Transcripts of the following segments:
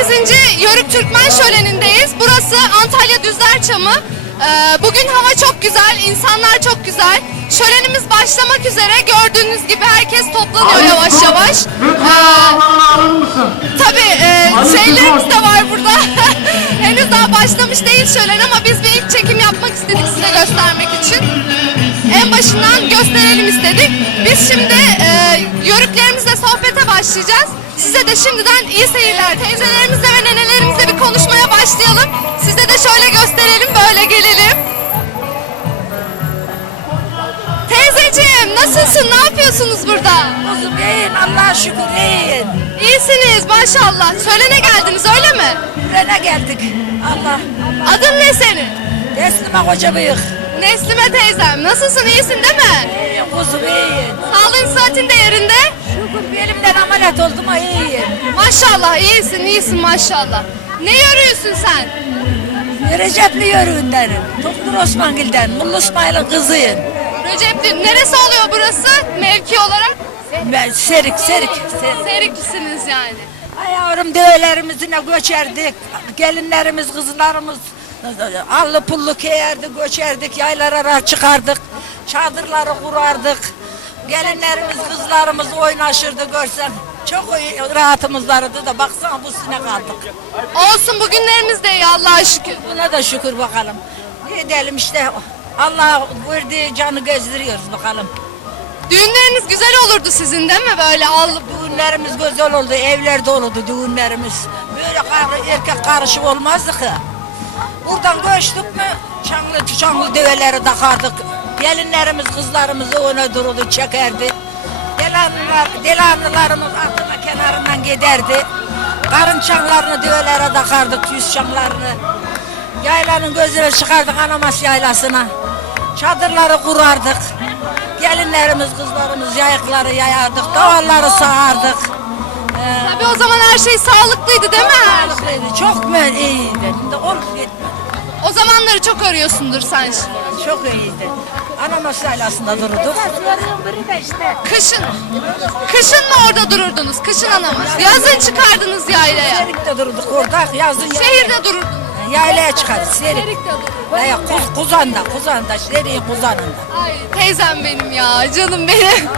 18. Yörük Türkmen Şöleni'ndeyiz. Burası Antalya Düzler Çamı. Bugün hava çok güzel, insanlar çok güzel. Şölenimiz başlamak üzere. Gördüğünüz gibi herkes toplanıyor yavaş yavaş. Tabii şeylerimiz de var burada. Henüz daha başlamış değil şölen ama biz bir ilk çekim yapmak istedik size göstermek için. En başından gösterelim istedik. Biz şimdi yörüklerimizle sohbete başlayacağız. Size de şimdiden iyi seyirler. Teyzelerimizle ve nenelerimizle bir konuşmaya başlayalım. Size de şöyle gösterelim, böyle gelelim. Teyzeciğim nasılsın? Ne yapıyorsunuz burada? Kuzum iyiyim, Allah'a şükür iyiyim. İyisiniz maşallah. Şölene geldiniz öyle mi? Buraya geldik. Allah. Adın ne senin? Teslime koca büyük. Neslime teyzem. Nasılsın? İyisin değil mi? İyiyim kuzum iyiyim. Sağlığın sıhhatin de yerinde. Şükür bir elimden ameliyat oldum ama iyiyim. Maşallah iyisin maşallah. Ne yürüyorsun sen? Recepli yörüğündenim. Doktor Osmangil'den. Mullu İsmail'in kızıyım. Recepli. Neresi oluyor burası mevki olarak? Ben Serik. Seriklisiniz yani. Ay yavrum develerimizine göçerdik. Gelinlerimiz, kızlarımız allı pullu giyerdik, göçerdik. Yaylara çıkardık. Çadırları kurardık. Gelinlerimiz, kızlarımız oynaşırdı görsen. Çok rahatımız vardı da baksana bu sene kaldık. Olsun bugünlerimiz de iyi Allah'a şükür. Buna da şükür bakalım. Ne edelim işte Allah verdiği canı gezdiriyoruz bakalım. Düğünleriniz güzel olurdu sizin değil mi? Böyle Düğünlerimiz güzel oldu, evler doluydu düğünlerimiz. Böyle erkek karışık olmazdı ki. Buradan göçtük mü çanglı develeri takardık. Gelinlerimiz, kızlarımız öne dururdu, çekerdi. Delanlılarımız aklına kenarından giderdi. Karın çanlarını develere takardık, yüz çanlarını. Yaylanın gözüne çıkardık Anamas yaylasına. Çadırları kurardık. Gelinlerimiz, kızlarımız yayıkları yayardık, davalları sağardık. tabii o zaman her şey sağlıklıydı değil mi? Sağlıklıydı, çok iyiydi. O zamanları çok arıyorsundur sen şimdi. Çok iyiydi. Anamas yaylasında durduk. Kışın mı orada dururdunuz? Kışın Anamas. Yazın çıkardınız yaylaya. Serik'te durduk orada, yazın Şehirde dururdunuz. yaylaya çıkardık. Serik. Serik'te dururdunuz. Kuzan'da, Serik'in Kuzan'ında. Ay teyzem benim ya, canım benim.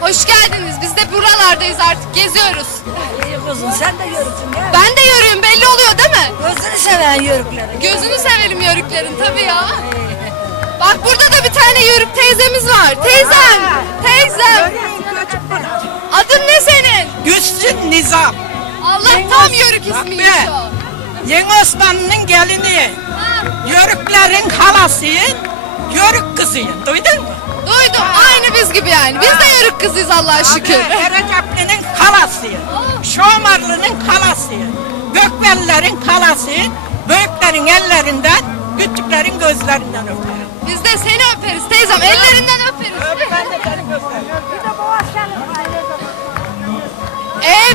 Hoş geldiniz. Biz de buralardayız artık, geziyoruz. İyi kuzum, sen de yörüksün ya. Ben de yörüğüm, belli oluyor değil mi? Gözünü seven yörükleri. Gözünü sevelim yörüklerin tabii ya. Bak burada da bir tane yörük teyzemiz var. Teyzem. Adın ne senin? Güçsün Nizam. Allah tam yörük ismiymiş o. Yeni Osmanlı'nın gelini. Yörüklerin halasıyım. Yörük kızıyım. Duydun mu? Duydum, aynı biz gibi yani. Biz de yörük kızıyız Allah'a şükür. Erecapli'nin halasıyım. Şomarlı'nın halasıyım. Gökbellerin halasıyım. Büyüklerin ellerinden, küçüklerin gözlerinden öperim. Biz de seni öperiz teyzem, ellerinden öperiz. Ben de seni gösteririm.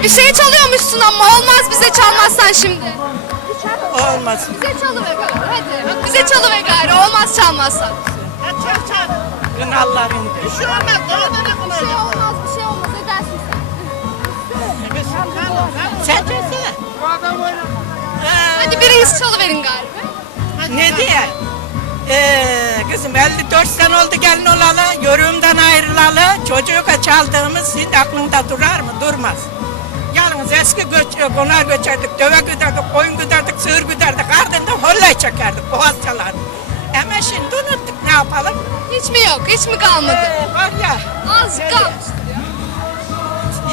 Bir şey çalıyormuşsun ama olmaz bize çalmazsan şimdi. Olmaz. Bize çalıver gari hadi. Bize çalıver gari, olmaz çalmazsan. Çal. Günahların. Bir şey olmaz. Bir şey olmaz edersin sen. Sen çözsene. Hadi biriniz çalıverin gari. Ne diye? Kızım 54 sene oldu gelin olalı, yörüğümden ayrılalı, çocuğa çaldığımız şimdi aklında durar mı? Durmaz. Yalnız eski konar göçerdik, döve güderdik, koyun güderdik, sığır güderdik, ardında hollay çekerdik, boğaz çalardık. Ama şimdi unuttuk, ne yapalım? Hiç mi yok? Hiç mi kalmadı? Var ya, Azıcık kalmış.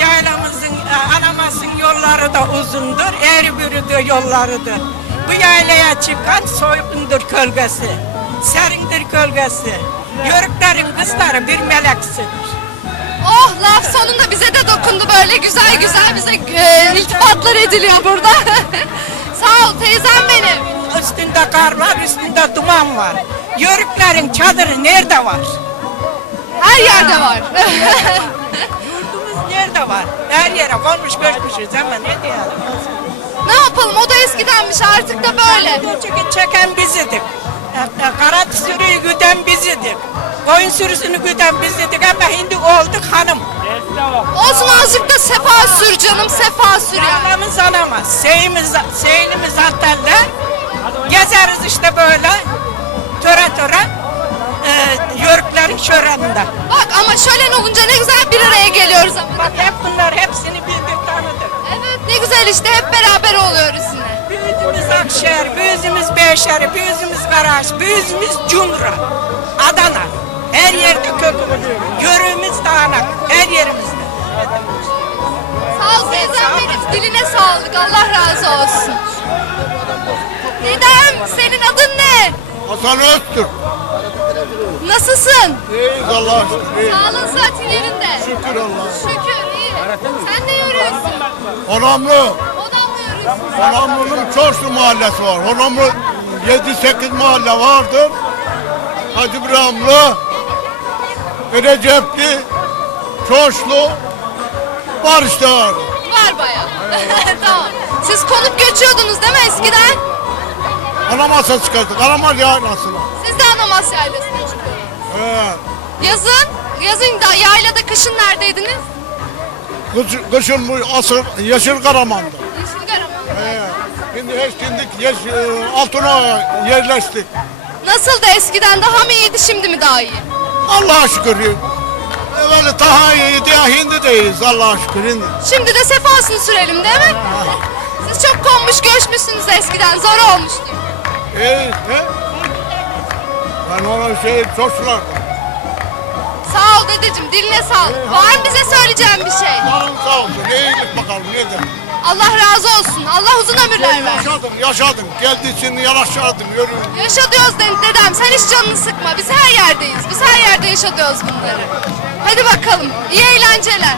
yaylamızın, anamızın yolları da uzundur, eğri bürüdü yollarıdır. Bu yaylaya çıkan soygundur kölgesi, serindir kölgesi. Yörüklerin kızları bir meleksidir. Oh, laf sonunda bize de dokundu, böyle güzel bize iltifatlar ediliyor burada. Sağ ol teyzem benim. Üstünde kar var, üstünde duman var. Yörüklerin çadırı nerede var? Her yerde var. Yurdumuz nerede var? Her yere konmuş göçmüşüz ama ne diyelim? Ne yapalım, o da eskidenmiş, artık da böyle. Çünkü çeken bizidik. Kara sürüyü güden bizidik. Koyun sürüsünü güden biz dedik ama şimdi olduk hanım. Olsun azıcık da sefa sür canım, sefa sür yani. Alamız alamaz. Seylimiz altında. Gezeriz işte böyle. Töre töre. Yörüklerin şöreninde. Bak ama şölen olunca ne güzel bir araya geliyoruz ama. Bak hep bunlar hepsini bildik tanıdık. Evet ne güzel işte hep beraber oluyoruz yine. Büyüzümüz Akşehir, büyüzümüz Beyşehir, büyüzümüz Karaş, büyüzümüz Cumhuriyet, Adana. Her yerde kökümüz, yörüğümüz dağınak, her yerimizde. Sağ ol teyzem benim, diline sağlık, Allah razı olsun. Dedem senin adın ne? Hasan Öztürk. Nasılsın? İyiyiz Allah'a şükür. İyiyiz. Sağlığın sıhhatin yerinde. Şükür Allah'a. Şükür iyi. Sen ne yürüyorsun? Honamlı. Odan mı yürüyorsun? Honamlı'nın Çorsu mahallesi var. Honamlı 7-8 mahalle vardır. Hacı İbrahimli, Recepli, Çorçlu var işte var. Var bayağı. Tamam. Siz konup göçüyordunuz değil mi eskiden? Anamas'a çıkardık. Anamaz yaylasına. Siz de Anamas Yaylası'na çıkıyordunuz. He. Yazın da yaylada kışın neredeydiniz? Kışın bu asır Yeşil Karaman'da. Yeşilgaraman'da. He. Şimdi hiç altına yerleştik. Nasıl da eskiden daha mı iyiydi şimdi mi daha iyi? Allah'a şükür. Evveli daha iyiydi ya şimdi de iyiyiz Allah'a şükür. Şimdi de sefasını sürelim değil mi? Siz çok konmuş göçmüşsünüz eskiden zor olmuştu. İşte. Ben ona çok sulardım. Sağ ol dedeciğim diline sağlık. Var mı bize söyleyeceğin bir şey? Canım sağ olsun. İyilik bakalım nedir? Allah razı olsun. Allah uzun ömürler versin. Yaşadım. Geldiği için yaşadım. Yürüyorum. Yaşa diyoruz dedem. Sen hiç canını sıkma. Biz her yerdeyiz. Biz her yerde yaşa diyoruz bunları. Hadi bakalım. İyi eğlenceler.